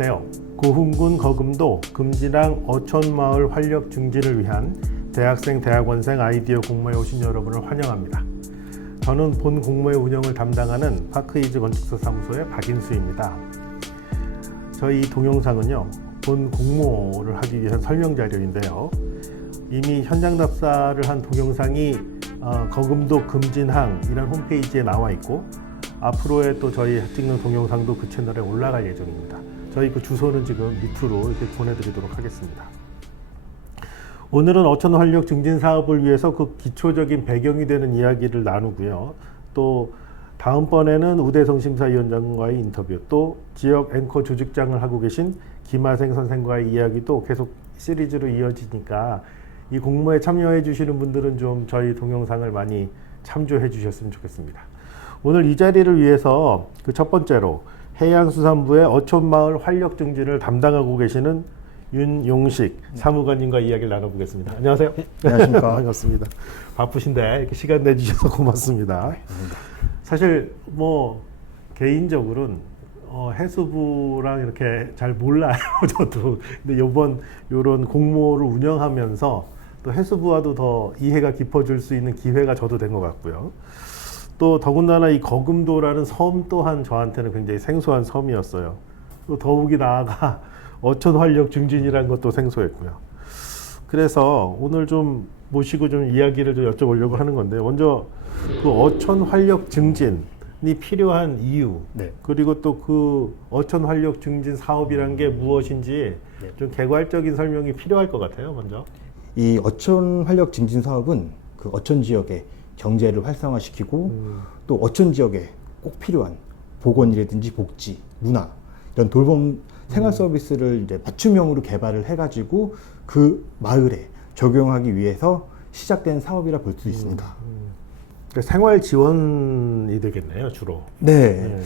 안녕하세요. 고흥군 거금도 금진항 어촌마을 활력 증진을 위한 대학생, 대학원생 아이디어 공모에 오신 여러분을 환영합니다. 저는 본 공모의 운영을 담당하는 파크이즈 건축사 사무소의 박인수입니다. 저희 동영상은요, 본 공모를 하기 위한 설명 자료인데요. 이미 현장 답사를 한 동영상이 거금도 금진항이라는 홈페이지에 나와 있고, 앞으로의 또 저희 찍는 동영상도 그 채널에 올라갈 예정입니다. 저희 그 주소는 지금 밑으로 이렇게 보내드리도록 하겠습니다. 오늘은 어촌 활력 증진 사업을 위해서 그 기초적인 배경이 되는 이야기를 나누고요. 또 다음번에는 우대성 심사위원장과의 인터뷰, 또 지역 앵커 조직장을 하고 계신 김하생 선생과의 이야기도 계속 시리즈로 이어지니까 이 공모에 참여해 주시는 분들은 좀 저희 동영상을 많이 참조해 주셨으면 좋겠습니다. 오늘 이 자리를 위해서 그 첫 번째로 해양수산부의 어촌마을 활력 증진을 담당하고 계시는 윤용식 사무관님과 이야기를 나눠보겠습니다. 안녕하세요. 네, 안녕하십니까. 반갑습니다. 바쁘신데 이렇게 시간 내주셔서 고맙습니다. 사실 뭐 개인적으로는 해수부랑 이렇게 잘 몰라요. 저도. 근데 요런 공모를 운영하면서 또 해수부와도 더 이해가 깊어질 수 있는 기회가 저도 된 것 같고요. 또 더군다나 이 거금도라는 섬 또한 저한테는 굉장히 생소한 섬이었어요. 또 더욱이 나아가 어촌 활력 증진이라는 것도 생소했고요. 그래서 오늘 좀 모시고 좀 이야기를 좀 여쭤보려고 하는 건데, 먼저 그 어촌 활력 증진이 필요한 이유, 네. 그리고 또 그 어촌 활력 증진 사업이란 게 무엇인지 좀 개괄적인 설명이 필요할 것 같아요. 먼저 이 어촌 활력 증진 사업은 그 어촌 지역의 경제를 활성화시키고 또 어촌 지역에 꼭 필요한 보건이라든지 복지, 문화 이런 돌봄 생활 서비스를 이제 맞춤형으로 개발을 해가지고 그 마을에 적용하기 위해서 시작된 사업이라 볼 수 있습니다. 그러니까 생활 지원이 되겠네요, 주로. 네.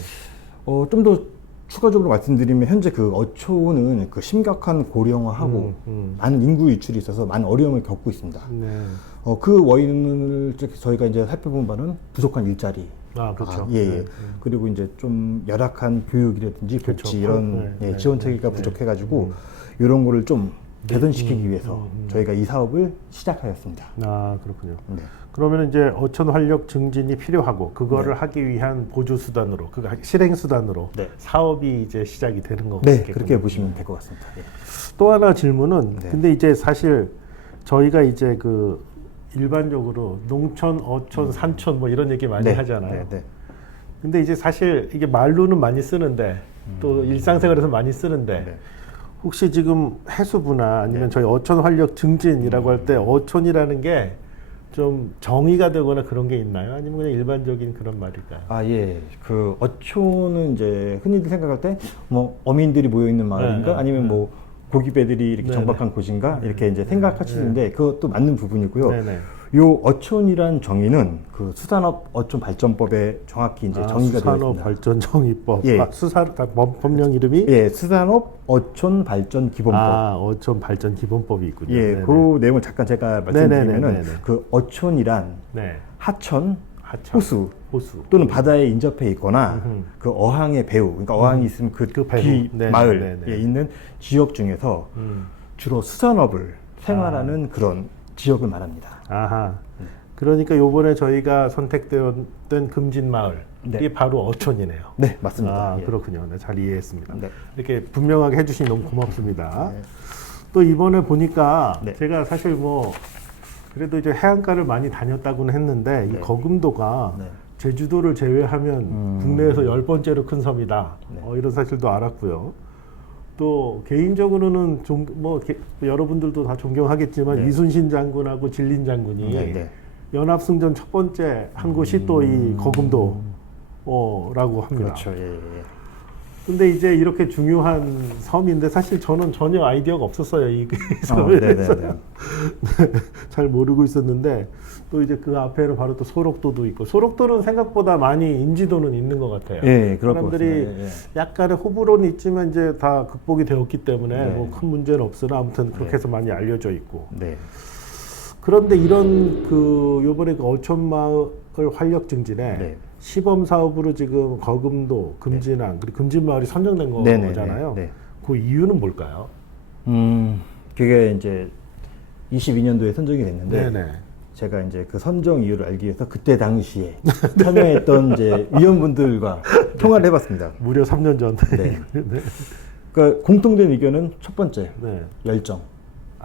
좀 더 추가적으로 말씀드리면 현재 그 어촌은 그 심각한 고령화하고 많은 인구 유출이 있어서 많은 어려움을 겪고 있습니다. 네. 그 원인을 저희가 이제 살펴본 바는 부족한 일자리, 그렇죠. 예. 그리고 이제 좀 열악한 교육이라든지 그렇죠. 복지 이런 지원 체계가 부족해가지고 이런 거를 좀 개선시키기 위해서 저희가 이 사업을 시작하였습니다. 그렇군요. 네. 그러면 이제 어촌 활력 증진이 필요하고 그거를 하기 위한 보조 수단으로, 그 실행 수단으로 사업이 이제 시작이 되는 거겠군요. 네, 그렇게 보시면 될 것 같습니다. 예. 또 하나 질문은, 근데 이제 사실 저희가 이제 그 일반적으로 농촌, 어촌, 산촌 뭐 이런 얘기 많이 하잖아요. 근데 이제 사실 이게 말로는 많이 쓰는데 또 일상생활에서 많이 쓰는데 혹시 지금 해수부나 아니면 저희 어촌 활력 증진이라고 할 때 어촌이라는 게 좀 정의가 되거나 그런 게 있나요? 아니면 그냥 일반적인 그런 말일까요? 예. 그 어촌은 이제 흔히들 생각할 때 뭐 어민들이 모여 있는 마을인가 아니면 뭐 고기배들이 이렇게 정박한 곳인가 이렇게 이제 생각하시는데 그것도 맞는 부분이고요. 요 어촌이란 정의는 그 수산업 어촌 발전법에 정확히 이제 정의가 되어 있습니다. 수산업 발전 정의법. 예. 법령 이름이? 예, 수산업 어촌 발전 기본법. 어촌 발전 기본법이 있군요. 예, 그 내용을 잠깐 제가 말씀드리면은 그 어촌이란 하천, 호수 또는 바다에 인접해 있거나 그 어항의 배후, 그러니까 어항이 있으면 그 뒤 마을에 있는 지역 중에서 주로 수산업을 생활하는 그런 지역을 말합니다. 그러니까 요번에 저희가 선택되었던 금진마을 이게 바로 어촌이네요. 네, 맞습니다. 그렇군요. 네, 잘 이해했습니다. 이렇게 분명하게 해주시니 너무 고맙습니다. 또 이번에 보니까 제가 사실 뭐 그래도 이제 해안가를 많이 다녔다고는 했는데 이 거금도가 제주도를 제외하면 국내에서 10번째로 큰 섬이다. 이런 사실도 알았고요. 또 개인적으로는 여러분들도 다 존경하겠지만 이순신 장군하고 진린 장군이 연합승전 첫 번째 한 곳이 또 이 거금도라고 합니다. 그렇죠. 근데 이제 이렇게 중요한 섬인데 사실 저는 전혀 아이디어가 없었어요. 이 섬에 대해서. 잘 모르고 있었는데 또 이제 그 앞에는 바로 또 소록도도 있고, 소록도는 생각보다 많이 인지도는 있는 것 같아요. 사람들이 약간의 호불호는 있지만 이제 다 극복이 되었기 때문에 뭐 큰 문제는 없으나 아무튼 그렇게 해서 많이 알려져 있고. 그런데 이런 요번에 그 어촌마을 활력 증진에 시범 사업으로 지금 거금도, 금진항, 그리고 금진마을이 선정된 거잖아요. 그 이유는 뭘까요? 그게 이제 22년도에 선정이 됐는데 네네. 제가 이제 그 선정 이유를 알기 위해서 그때 당시에 참여했던 이제 위원분들과 통화를 해봤습니다. 무려 3년 전. 네. 네. 그러니까 공통된 의견은 첫 번째 네. 열정.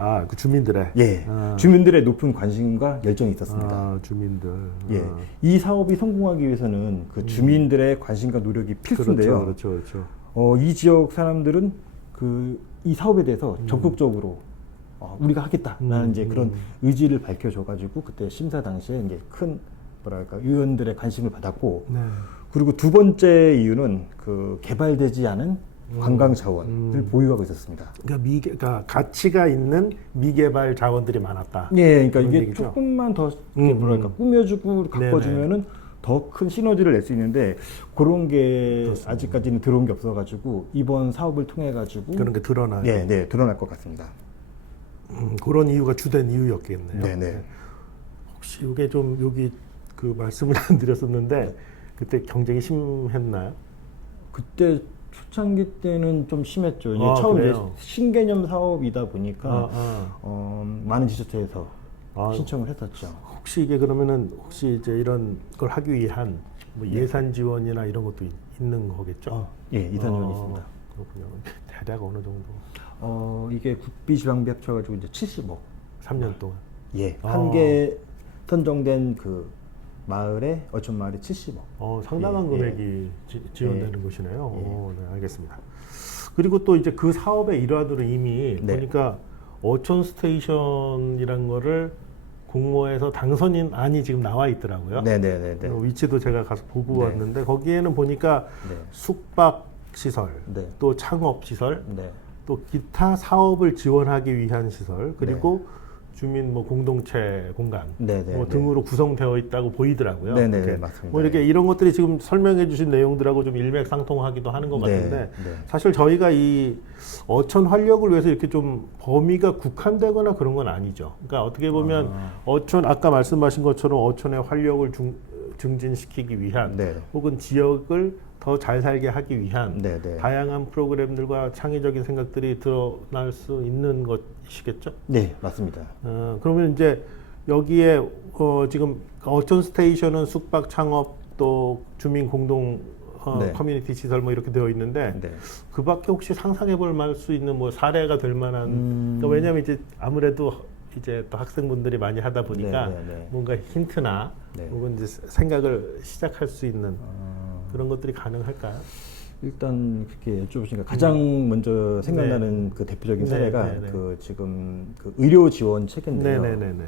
아, 그 주민들의. 예, 아. 주민들의 높은 관심과 열정이 있었습니다. 아, 주민들. 예, 아. 이 사업이 성공하기 위해서는 그 주민들의 관심과 노력이 필수인데요. 그렇죠, 그렇죠. 이 지역 사람들은 이 사업에 대해서 적극적으로 우리가 하겠다라는 이제 그런 의지를 밝혀줘가지고 그때 심사 당시에 이제 큰 뭐랄까 의원들의 관심을 받았고 네. 그리고 두 번째 이유는 그 개발되지 않은 관광 자원을 보유하고 있었습니다. 그러니까 가치가 있는 미개발 자원들이 많았다. 예, 그러니까 그런 이게 얘기죠? 조금만 더 뭐랄까 꾸며주고 가꿔주면은 더 큰 시너지를 낼 수 있는데 그런 게 그렇습니다. 아직까지는 들어온 게 없어가지고 이번 사업을 통해 가지고 그런 게 드러나요. 네, 드러날 것 같습니다. 그런 이유가 주된 이유였겠네요. 네. 혹시 이게 좀 여기 그 말씀을 안 드렸었는데 그때 경쟁이 심했나요? 그때 초창기 때는 좀 심했죠. 이게 아, 처음 이제 그래요? 신개념 사업이다 보니까 아. 많은 지자체에서 아. 신청을 했었죠. 혹시 이게 그러면은 혹시 이제 이런 걸 하기 위한 뭐 예산 지원이나 이런 것도 있는 거겠죠? 예, 이산 지원이 있습니다. 그렇군요. 대략 어느 정도? 이게 국비지방비 합쳐가지고 이제 70억. 3년 동안. 예, 아. 한 개 선정된 그 마을에 어촌 마을에 70억. 상당한 예, 금액이 지원되는 예. 곳이네요. 네, 알겠습니다. 그리고 또 이제 그 사업의 일환으로 이미 네. 보니까 어촌 스테이션이란 거를 공모해서 당선인안이 지금 나와 있더라고요. 네네네. 위치도 제가 가서 보고 네. 왔는데 거기에는 보니까 네. 숙박 시설, 네. 또 창업 시설, 네. 또 기타 사업을 지원하기 위한 시설, 그리고 주민 뭐 공동체 공간 네네. 뭐 등으로 구성되어 있다고 보이더라고요. 네네, 이렇게 맞습니다. 뭐 이렇게 이런 것들이 지금 설명해 주신 내용들하고 좀 일맥상통하기도 하는 것 네, 같은데 네. 사실 저희가 이 어촌 활력을 위해서 이렇게 좀 범위가 국한되거나 그런 건 아니죠. 그러니까 어떻게 보면 어촌 아까 말씀하신 것처럼 어촌의 활력을 증진시키기 위한 네. 혹은 지역을 더 잘 살게 하기 위한 네, 네. 다양한 프로그램들과 창의적인 생각들이 드러날 수 있는 것이겠죠. 네, 맞습니다. 그러면 이제 여기에 지금 어촌 스테이션은 숙박 창업 또 주민 공동 네. 커뮤니티 시설 뭐 이렇게 되어 있는데 네. 그밖에 혹시 상상해 볼 수 있는 뭐 사례가 될 만한 그러니까 왜냐하면 이제 아무래도 이제 또 학생분들이 많이 하다 보니까 네. 뭔가 힌트나 네. 혹은 이제 생각을 시작할 수 있는 그런 것들이 가능할까요? 일단 그렇게 여쭤보시니까 가장 먼저 생각나는 그 대표적인 네, 사례가 네, 네. 그 지금 그 의료 지원 체계인데요. 네네네네.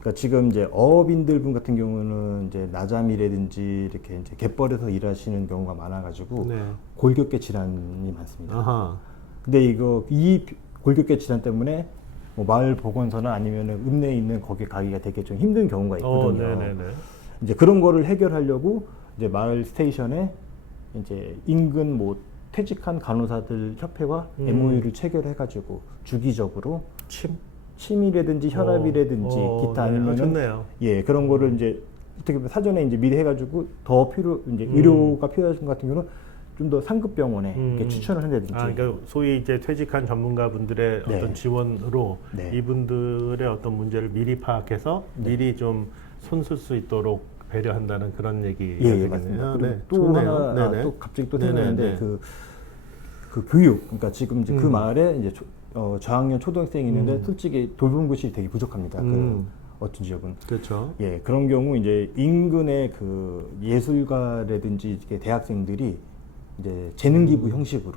그러니까 지금 이제 어업인들 분 같은 경우는 이제 낮잠이라든지 이렇게 이제 갯벌에서 일하시는 경우가 많아가지고 네. 골격계 질환이 많습니다. 아하. 근데 이 골격계 질환 때문에 뭐 마을 보건소나 아니면 읍내에 있는 거기 가기가 되게 좀 힘든 경우가 있거든요. 네네네. 이제 그런 거를 해결하려고 이제 마을 스테이션에 이제 인근 뭐 퇴직한 간호사들 협회와 MOU를 체결해가지고 주기적으로 침이라든지 혈압이라든지 기타 아니면 좋네요. 예 그런 거를 이제 어떻게 보면 사전에 이제 미리 해가지고 더 이제 의료가 필요하신 것 같은 경우는 좀 더 상급 병원에 이렇게 추천을 한다든지. 그러니까 소위 이제 퇴직한 전문가분들의 네. 어떤 지원으로 네. 이분들의 어떤 문제를 미리 파악해서 미리 좀 손쓸 수 있도록 배려한다는 그런 얘기. 예, 맞습니다. 그리고 또 좋네요. 하나 네네. 또 갑자기 또 네네, 생각나는데 네. 그 교육 그러니까 지금 이제 그 마을에 이제 저학년 초등학생이 있는데 솔직히 돌봄 곳이 되게 부족합니다. 그 어떤 지역은 그렇죠. 예 그런 경우 이제 인근의 그 예술가라든지 이렇게 대학생들이 이제 재능 기부 형식으로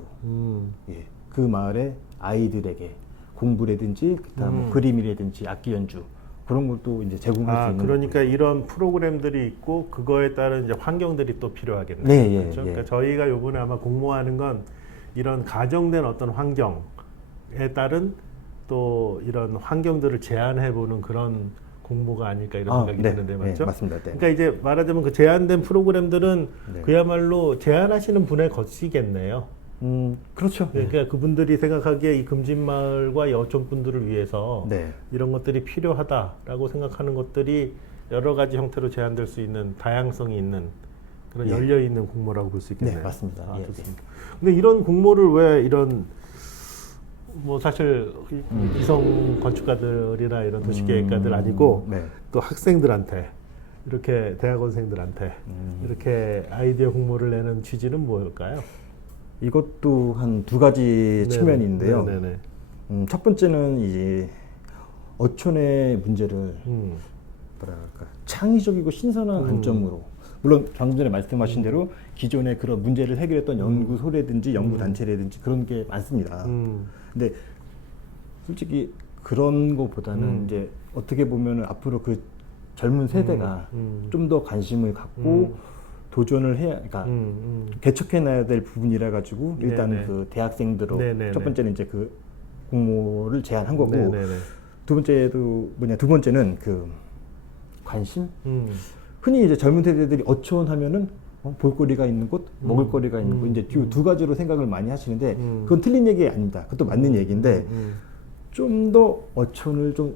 예 그 마을의 아이들에게 공부라든지 기타 뭐 그림이라든지 악기 연주 그런 것도 이제 제공할 수 있는 그러니까 거고요. 이런 프로그램들이 있고 그거에 따른 이제 환경들이 또 필요하겠네요. 네, 예, 그렇죠? 예. 그러니까 저희가 요번에 아마 공모하는 건 이런 가정된 어떤 환경에 따른 또 이런 환경들을 제안해 보는 그런 공모가 아닐까 이런 생각이 드는데 맞죠? 네, 맞습니다. 네. 그러니까 이제 말하자면 그 제한된 프로그램들은 네. 그야말로 제안하시는 분의 것이겠네요. 그렇죠. 그러니까 그분들이 생각하기에 이 금진마을과 이 어촌 분들을 위해서 네. 이런 것들이 필요하다라고 생각하는 것들이 여러 가지 형태로 제한될 수 있는 다양성이 있는 그런 예. 열려 있는 공모라고 볼 수 있겠네요. 네, 맞습니다. 예, 좋습니다. 근데 이런 공모를 왜 이런 뭐 사실 이성 건축가들이나 이런 도시계획가들 아니고 네. 또 학생들한테 이렇게 대학원생들한테 이렇게 아이디어 공모를 내는 취지는 뭘까요? 이것도 한 두 가지 측면인데요. 네네네. 첫 번째는 이제 어촌의 문제를 뭐랄까 창의적이고 신선한 관점으로, 물론 방금 전에 말씀하신 대로 기존의 그런 문제를 해결했던 연구소라든지 연구단체라든지 그런 게 많습니다. 근데 솔직히 그런 것보다는 이제 어떻게 보면 앞으로 그 젊은 세대가 좀 더 관심을 갖고 도전을 해야, 그러니까 개척해놔야 될 부분이라 가지고 일단 네네. 그 대학생들로 네네네. 첫 번째는 이제 그 공모를 제안한 거고, 네네네. 두 번째는 그 관심. 흔히 이제 젊은 세대들이 어촌 하면은 볼거리가 있는 곳, 먹을거리가 있는 곳, 이제 두 가지로 생각을 많이 하시는데 그건 틀린 얘기 아닙니다. 그것도 맞는 얘기인데 좀 더 어촌을 좀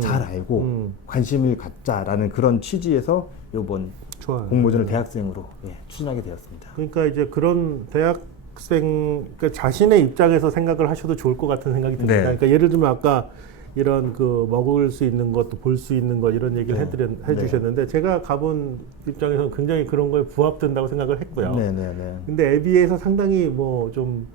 잘 알고 관심을 갖자라는 그런 취지에서 이번 좋아요. 공모전을 대학생으로 추진하게 되었습니다. 그러니까 이제 그런 대학생 그러니까 자신의 입장에서 생각을 하셔도 좋을 것 같은 생각이 듭니다. 네. 그러니까 예를 들면 아까 이런 그 먹을 수 있는 것도 볼 수 있는 것 이런 얘기를 해주셨는데 제가 가본 입장에서는 굉장히 그런 거에 부합된다고 생각을 했고요. 네네네. 근데 애비에서 상당히 뭐 좀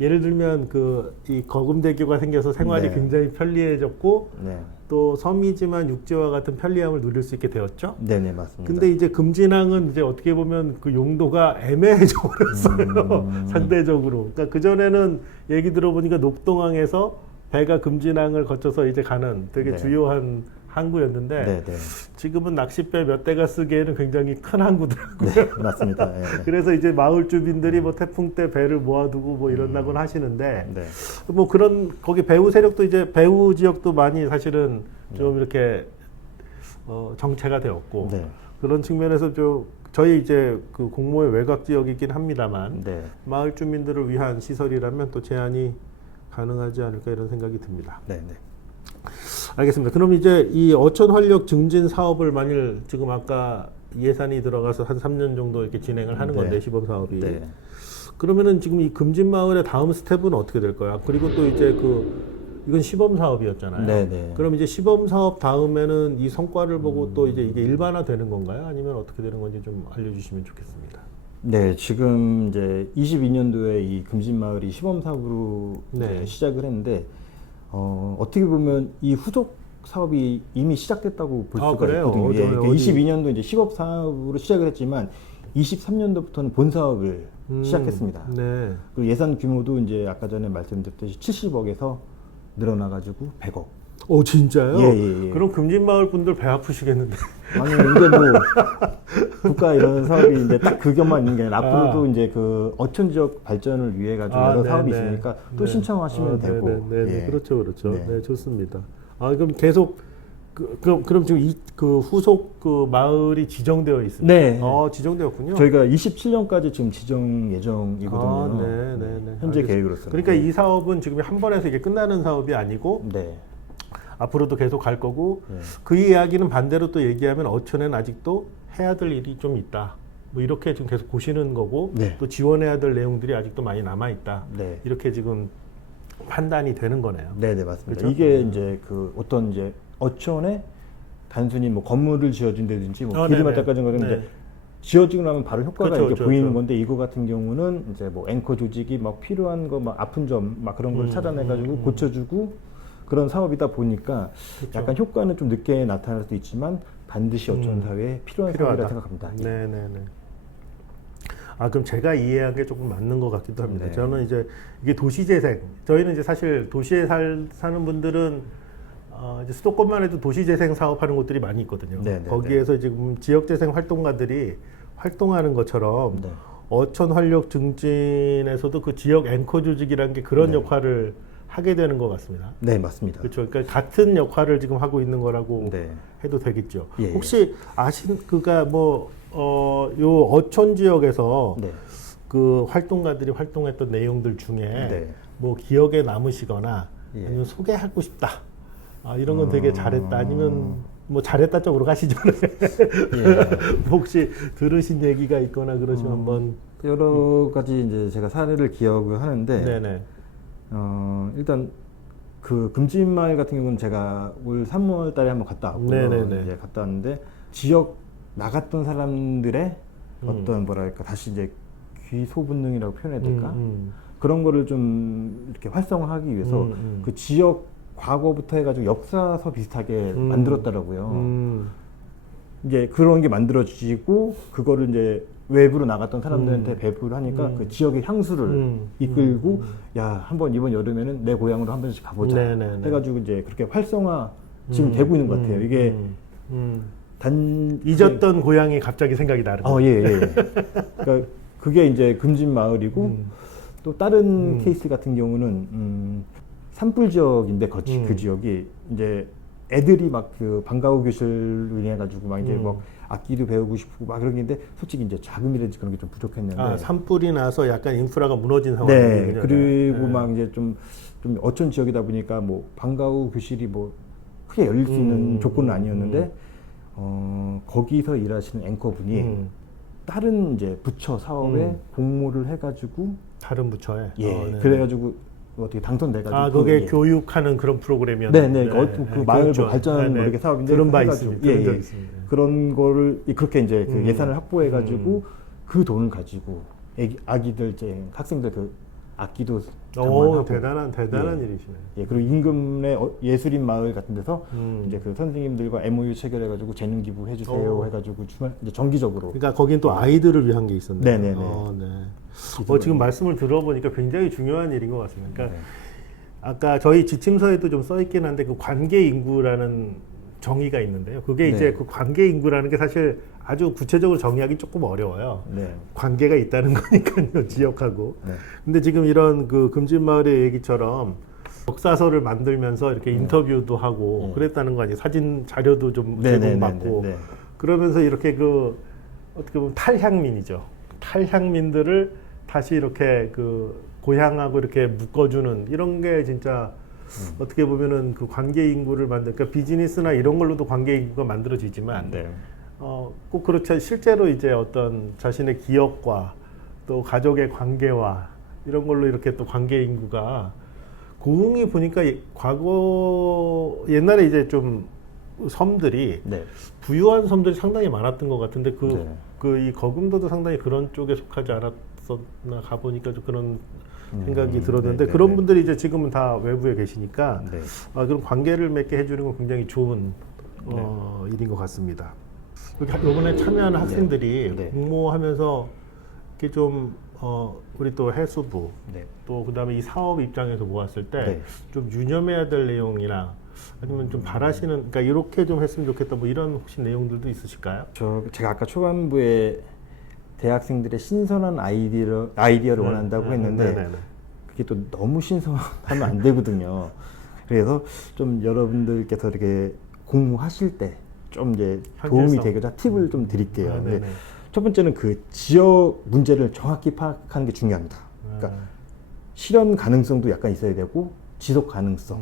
예를 들면 그 이 거금대교가 생겨서 생활이 네. 굉장히 편리해졌고 네. 또 섬이지만 육지와 같은 편리함을 누릴 수 있게 되었죠. 네네 맞습니다. 근데 이제 금진항은 이제 어떻게 보면 그 용도가 애매해져 버렸어요. 상대적으로. 그러니까 그전에는 얘기 들어보니까 녹동항에서 배가 금진항을 거쳐서 이제 가는 되게 네. 주요한 항구였는데 네네. 지금은 낚싯배 몇 대가 쓰기에는 굉장히 큰 항구더라고요. 네 맞습니다. 네. 그래서 이제 마을 주민들이 뭐 태풍 때 배를 모아두고 뭐 이런다고는 하시는데 네. 뭐 그런 거기 배후 세력도 이제 배후 지역도 많이 사실은 좀 이렇게 정체가 되었고 네. 그런 측면에서 좀 저희 이제 그 공모의 외곽 지역이긴 합니다만 네. 마을 주민들을 위한 시설이라면 또 제한이 가능하지 않을까 이런 생각이 듭니다. 네네. 알겠습니다. 그럼 이제 이 어촌 활력 증진 사업을 만일 지금 아까 예산이 들어가서 한 3년 정도 이렇게 진행을 하는 건데 네. 시범 사업이 네. 그러면은 지금 이 금진 마을의 다음 스텝은 어떻게 될까요? 그리고 또 이제 이건 시범 사업이었잖아요. 네네. 그럼 이제 시범 사업 다음에는 이 성과를 보고 또 이제 이게 일반화되는 건가요? 아니면 어떻게 되는 건지 좀 알려주시면 좋겠습니다. 네, 지금 이제 22년도에 이 금진마을이 시범 사업으로 네. 이제 시작을 했는데 어떻게 보면 이 후속 사업이 이미 시작됐다고 볼 수가 그래요? 있거든요. 예, 저는 그러니까 어디- 22년도 이제 시범 사업으로 시작을 했지만 23년도부터는 본 사업을 시작했습니다. 네. 그리고 예산 규모도 이제 아까 전에 말씀드렸듯이 70억에서 늘어나가지고 100억. 오 진짜요? 예. 그럼 금진 마을 분들 배 아프시겠는데. 아니 이게 뭐 국가 이런 사업이 이제 딱 그것만 있는 게 아니라 앞으로도 이제 그 어촌 지역 발전을 위해 가지고 여러 사업이 있으니까 또 신청하시면 되고. 네. 예. 그렇죠. 네. 네, 좋습니다. 그럼 계속 그럼 지금 그 후속 그 마을이 지정되어 있습니다. 네. 지정되었군요. 저희가 27년까지 지금 지정 예정이거든요. 네. 현재 알겠습니다. 계획으로서. 그러니까 이 사업은 지금 한 번에서 이게 끝나는 사업이 아니고 네. 앞으로도 계속 갈 거고 네. 그 이야기는 반대로 또 얘기하면 어촌에는 아직도 해야 될 일이 좀 있다. 뭐 이렇게 지금 계속 보시는 거고 네. 또 지원해야 될 내용들이 아직도 많이 남아 있다. 네. 이렇게 지금 판단이 되는 거네요. 네, 맞습니다. 그렇죠? 이게 이제 그 어떤 이제 어촌에 단순히 뭐 건물을 지어준다든지 뭐 길을 네네. 맞다까지 거는 네. 이제 지어지고 나면 바로 효과가 그렇죠, 이렇게 그렇죠, 보이는 그렇죠. 건데 이거 같은 경우는 이제 뭐 앵커 조직이 막 필요한 거 막 아픈 점 막 그런 걸 찾아내가지고 고쳐주고 그런 사업이다 보니까 그렇죠. 약간 효과는 좀 늦게 나타날 수도 있지만 반드시 어촌 사회에 필요한 사업이라 생각합니다. 예. 네네네. 그럼 제가 이해한 게 조금 맞는 것 같기도 합니다. 네. 저는 이제 이게 도시재생. 저희는 이제 사실 도시에 사는 분들은 이제 수도권만 해도 도시재생 사업하는 곳들이 많이 있거든요. 네. 거기에서 지금 지역재생 활동가들이 활동하는 것처럼 네. 어촌 활력 증진에서도 그 지역 앵커 조직이라는 게 그런 역할을 하게 되는 것 같습니다. 네, 맞습니다. 그렇죠. 그러니까 같은 역할을 지금 하고 있는 거라고 네. 해도 되겠죠. 예. 혹시 그가 요 어촌 지역에서 네. 그 활동가들이 활동했던 내용들 중에 네. 뭐 기억에 남으시거나 예. 아니면 소개하고 싶다. 이런 건 되게 잘했다. 아니면 뭐 잘했다 쪽으로 가시죠. 예. 혹시 들으신 얘기가 있거나 그러시면 한번. 여러 가지 이제 제가 사례를 기억을 하는데 네네. 일단 그 금진마을 같은 경우는 제가 올 3월 달에 한번 갔다 왔고요. 네네네. 이제 갔다 왔는데 지역 나갔던 사람들의 어떤 뭐랄까 다시 이제 귀소 본능이라고 표현해야 될까? 그런 거를 좀 이렇게 활성화하기 위해서 그 지역 과거부터 해가지고 역사서 비슷하게 만들었더라고요. 이제 그런 게 만들어지고 그거를 이제 외부로 나갔던 사람들한테 배부를 하니까 그 지역의 향수를 이끌고 야 한번 이번 여름에는 내 고향으로 한 번씩 가보자 네네네. 해가지고 이제 그렇게 활성화 지금 되고 있는 것 같아요. 이게 잊었던 고향이 갑자기 생각이 나는 거예요. 예. 그러니까 그게 이제 금진 마을이고 또 다른 케이스 같은 경우는 산불 지역인데 그 지역이 이제 애들이 막 그 방과후 교실을 인해 가지고 막 이제 막 악기도 배우고 싶고 막 그런 게 있는데 솔직히 이제 자금이라든지 그런 게 좀 부족했는데 산불이 나서 약간 인프라가 무너진 네. 상황이군요. 그리고 막 이제 좀 어촌 지역이다 보니까 뭐 방과후 교실이 뭐 크게 열릴 수 있는 조건은 아니었는데 거기서 일하시는 앵커분이 다른 이제 부처 사업에 공모를 해가지고 다른 부처에. 예 그래가지고 어떻게 당선돼가지고 그게 교육하는 그런 프로그램이었는데. 그 마을 그렇죠. 발전 뭐 이렇게 사업인데 들은 바 해가지고, 있습니다. 들은 적 있습니다. 그런 거를 그렇게 이제 그 예산을 확보해가지고 그 돈을 가지고 아기들 이제 학생들 그 악기도 장만하고 대단한 예. 일이시네. 예, 그리고 인근의 예술인 마을 같은 데서 이제 그 선생님들과 MOU 체결해가지고 재능 기부해주세요 해가지고 주말 이제 정기적으로. 그러니까 거긴 또 아이들을 위한 게 있었네요. 네네네. 지금 말씀을 들어보니까 굉장히 중요한 일인 것 같습니다. 그러니까 아까 저희 지침서에도 좀 써 있긴 한데 그 관계 인구라는 정의가 있는데요. 그게 이제 그 관계 인구라는 게 사실 아주 구체적으로 정의하기 조금 어려워요. 관계가 있다는 거니까요, 지역하고. 근데 지금 이런 그 금진마을의 얘기처럼 역사서를 만들면서 이렇게 인터뷰도 하고 그랬다는 거 아니에요. 사진 자료도 좀 제공받고 그러면서 이렇게 그 어떻게 보면 탈향민이죠. 탈향민들을 다시 이렇게 그 고향하고 이렇게 묶어주는 이런 게 진짜 어떻게 보면은 그 관계 인구를 그러니까 비즈니스나 이런 걸로도 관계 인구가 만들어지지만 꼭 그렇지 실제로 이제 어떤 자신의 기억과 또 가족의 관계와 이런 걸로 이렇게 또 관계 인구가 고흥이 보니까 과거 옛날에 이제 좀 섬들이 부유한 섬들이 상당히 많았던 것 같은데 이 거금도도 상당히 그런 쪽에 속하지 않았었나 가보니까 좀 그런 생각이 들었는데 그런 분들이 이제 지금은 다 외부에 계시니까 그런 관계를 맺게 해주는 건 굉장히 좋은 일인 것 같습니다. 이번에 참여하는 학생들이 공모하면서 이렇게 좀 우리 또 해수부 또 그다음에 이 사업 입장에서 보았을 때 좀 유념해야 될 내용이나 아니면 좀 바라시는 그러니까 이렇게 좀 했으면 좋겠다 뭐 이런 혹시 내용들도 있으실까요? 제가 아까 초반부에 대학생들의 신선한 아이디어를 원한다고 했는데 그게 또 너무 신선하면 안 되거든요. 그래서 좀 여러분들께서 이렇게 공부하실 때 좀 이제 도움이 되고자 팁을 좀 드릴게요. 근데 첫 번째는 그 지역 문제를 정확히 파악하는 게 중요합니다. 그러니까 실현 가능성도 약간 있어야 되고 지속 가능성.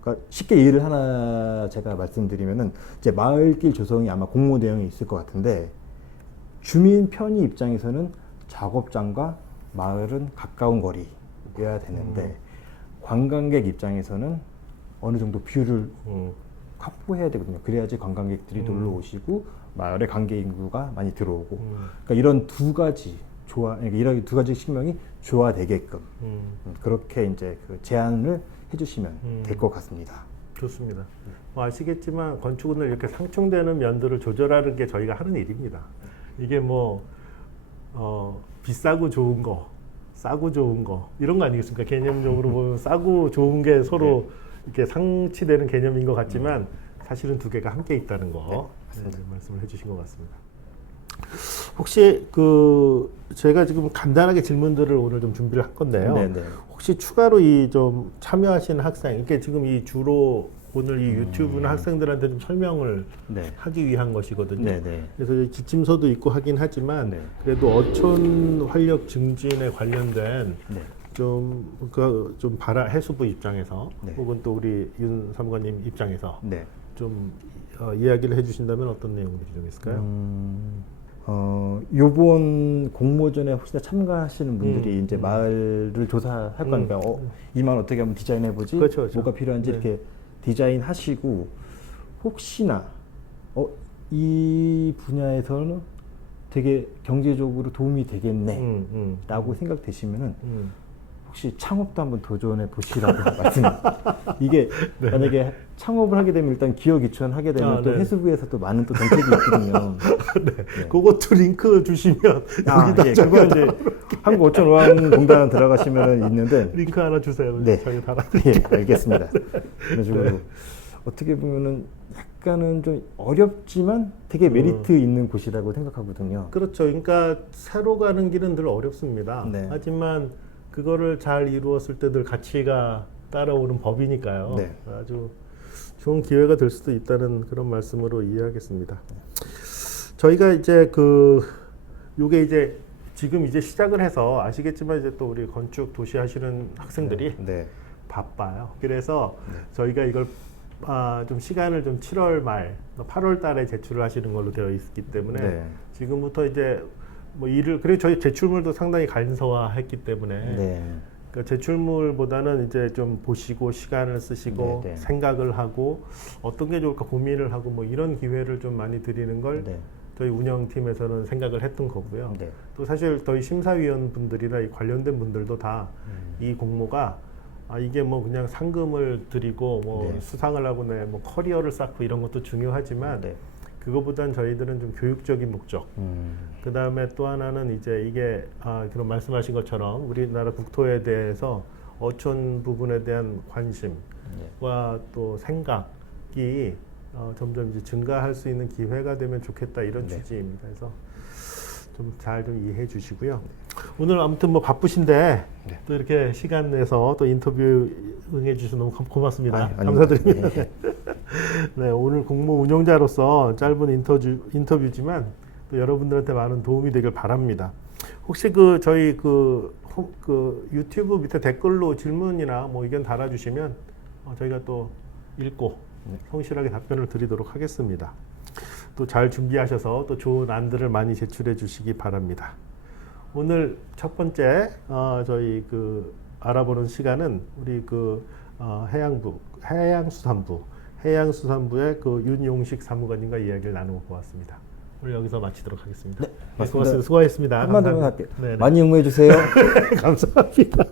그러니까 쉽게 예를 하나 제가 말씀드리면은 이제 마을길 조성이 아마 공모 내용이 있을 것 같은데 주민 편의 입장에서는 작업장과 마을은 가까운 거리여야 되는데 관광객 입장에서는 어느 정도 뷰를 확보해야 되거든요. 그래야지 관광객들이 놀러 오시고 마을의 관계 인구가 많이 들어오고 그러니까 이런 두 가지 이런 두 가지 측면이 조화되게끔 그렇게 이제 그 제안을 해주시면 될 것 같습니다. 좋습니다. 뭐 아시겠지만 건축은 이렇게 상충되는 면들을 조절하는 게 저희가 하는 일입니다. 이게 뭐 비싸고 좋은 거, 싸고 좋은 거 이런 거 아니겠습니까? 개념적으로 보면 싸고 좋은 게 서로 이렇게 상치되는 개념인 것 같지만 사실은 두 개가 함께 있다는 거 말씀을 해주신 것 같습니다. 혹시 그 제가 지금 간단하게 질문들을 오늘 좀 준비를 한 건데요. 혹시 추가로 이 좀 참여하시는 학생, 이게 지금 이 주로 오늘 이 유튜브는 학생들한테 좀 설명을 하기 위한 것이거든요. 그래서 지침서도 있고 하긴 하지만 그래도 어촌 활력 증진에 관련된 좀 해수부 입장에서 혹은 또 우리 윤 사무관님 입장에서 좀 이야기를 해주신다면 어떤 내용들이 좀 있을까요? 요번 공모전에 혹시나 참가하시는 분들이 이제 마을을 조사할 거 아닙니까? 이 마을 어떻게 한번 디자인해보지? 그렇죠, 그렇죠. 뭐가 필요한지 네. 이렇게 디자인하시고 혹시나 이 분야에서는 되게 경제적으로 도움이 되겠네 라고 생각되시면은 혹시 창업도 한번 도전해 보시라고 말씀드립니다. 이게 네. 만약에 창업을 하게 되면 일단 기업 기촌하게 되면 또 네. 해수부에서 또 많은 또 정책이 있거든요. 네. 그것도 링크 주시면 여기다 예, 그거 이제 한국어촌어학공단 들어가시면 있는데 링크 하나 주세요. 네. 저희 달아. 예, 알겠습니다. 그런 식으로 어떻게 보면은 약간은 좀 어렵지만 되게 메리트 있는 곳이라고 생각하거든요. 그렇죠. 그러니까 새로 가는 길은 늘 어렵습니다. 네. 하지만 그거를 잘 이루었을 때 늘 가치가 따라오는 법이니까요. 네. 아주 좋은 기회가 될 수도 있다는 그런 말씀으로 이해하겠습니다. 저희가 이제 요게 이제 지금 이제 시작을 해서 아시겠지만 이제 또 우리 건축 도시 하시는 학생들이 네. 바빠요. 그래서 저희가 이걸 좀 시간을 좀 7월 말, 8월 달에 제출을 하시는 걸로 되어 있기 때문에 네. 지금부터 이제 뭐 그리고 저희 제출물도 상당히 간소화했기 때문에 네. 그러니까 제출물보다는 이제 좀 보시고 시간을 쓰시고 네, 네. 생각을 하고 어떤 게 좋을까 고민을 하고 뭐 이런 기회를 좀 많이 드리는 걸 네. 저희 운영팀에서는 생각을 했던 거고요. 네. 또 사실 저희 심사위원 분들이나 이 관련된 분들도 다 이 공모가 이게 뭐 그냥 상금을 드리고 뭐 네. 수상을 하고 뭐 커리어를 쌓고 이런 것도 중요하지만 네. 그거보단 저희들은 좀 교육적인 목적. 그 다음에 또 하나는 이제 이게 그런 말씀하신 것처럼 우리나라 국토에 대해서 어촌 부분에 대한 관심과 또 생각이 점점 이제 증가할 수 있는 기회가 되면 좋겠다 이런 네. 취지입니다. 그래서 좀 잘 좀 이해해 주시고요. 오늘 아무튼 뭐 바쁘신데 네. 또 이렇게 시간 내서 또 인터뷰 응해 주셔서 너무 고맙습니다. 아닙니다. 감사드립니다. 네. 네, 오늘 공모 운영자로서 짧은 인터뷰지만 또 여러분들한테 많은 도움이 되길 바랍니다. 혹시 저희 유튜브 밑에 댓글로 질문이나 뭐 의견 달아주시면 저희가 또 읽고 성실하게 답변을 드리도록 하겠습니다. 또 잘 준비하셔서 또 좋은 안들을 많이 제출해 주시기 바랍니다. 오늘 첫 번째 저희 알아보는 시간은 우리 해양수산부의 윤용식 사무관님과 이야기를 나누고 보았습니다. 오늘 여기서 마치도록 하겠습니다. 네, 맞습니다. 수고하셨습니다. 한마디만 감사합니다. 할게요. 네네. 많이 응모해 주세요. 감사합니다.